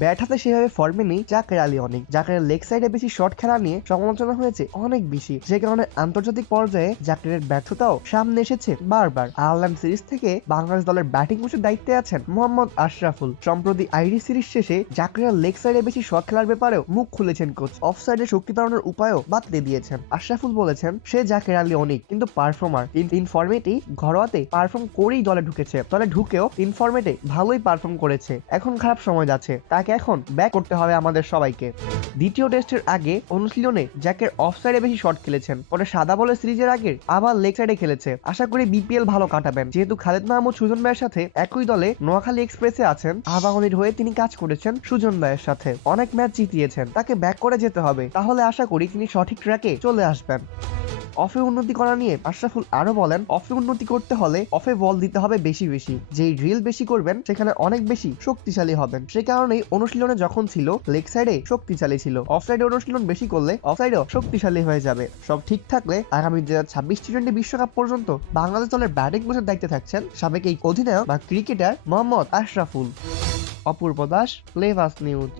Bat হাতে সেভাবে ফর্মে নেই জাকের আলী অনেক। জাকের লেগ সাইডে বেশি শট খেলা নিয়ে সমালোচনা হয়েছে অনেক বেশি। যে কারণে আন্তর্জাতিক পর্যায়ে জাকেরের ব্যর্থতাও সামনে এসেছে বারবার। আয়ারল্যান্ড সিরিজ থেকে বাংলাদেশ দলের ব্যাটিং কোচের দায়িত্বে আছেন মোহাম্মদ আশরাফুল। সম্প্রতি আইডি সিরিজ শেষে জাকেরের লেগ সাইডে বেশি শট খেলার ব্যাপারেও মুখ খুলেছেন কোচ অফ সাইডে শক্তি বাড়ানোর উপায়ও বাতলে দিয়েছেন। আশরাফুল বলেছেন, সে জাকের আলী অনেক, কিন্তু পারফর্মার তিন ঘরোয়াতে পারফর্ম করেই দলে ঢুকেছে। দলে ঢুকেও তিন ফর্মেটে ভালোই পারফর্ম করেছে। এখন খারাপ সময় যাচ্ছে তাকে এখন ব্যাক করতে হবে আমাদের সবাইকে। দ্বিতীয় টেস্টের আগে অনুশীলনে জ্যাকের অফ সাইডে বেশি শট খেলেছেন। পরে সাদা বলের সিরিজের আগে আবার লেগ সাইডে খেলেছে। আশা করি বিপিএল ভালো কাটাবেন। যেহেতু খালেদ মাহমুদ, সুজন ভাইয়ের সাথে একই দলে নোয়াখালী এক্সপ্রেসে আছেন, আবাহনীর হয়ে তিনি কাজ করেছেন সুজন ভাইয়ের সাথে। অনেক ম্যাচ জিতিয়েছেন। তাকে ব্যাক করে যেতে হবে। তাহলে আশা করি তিনি সঠিক ট্র্যাকে চলে আসবেন। অফে উন্নতি করা নিয়ে আশরাফুল আরও বলেন, অফে উন্নতি করতে হলে অফে বল দিতে হবে বেশি বেশি। যেই ড্রিল বেশি করবেন, সেখানে অনেক বেশি শক্তিশালী হবেন। সে কারণেই অনুশীলনে যখন ছিল লেগ সাইডে শক্তিশালী ছিল। অফ সাইডে অনুশীলন বেশি করলে অফ সাইডেও শক্তিশালী হয়ে যাবে। সব ঠিক থাকলে আগামী দু হাজার ছাব্বিশ টি টোয়েন্টি বিশ্বকাপ পর্যন্ত বাংলাদেশ দলের ব্যাটিং কোচের দায়িত্বে থাকছেন সাবেক এই অধিনায়ক বা ক্রিকেটার মোহাম্মদ আশরাফুল। অপূর্ব দাস প্লেভাস নিউজ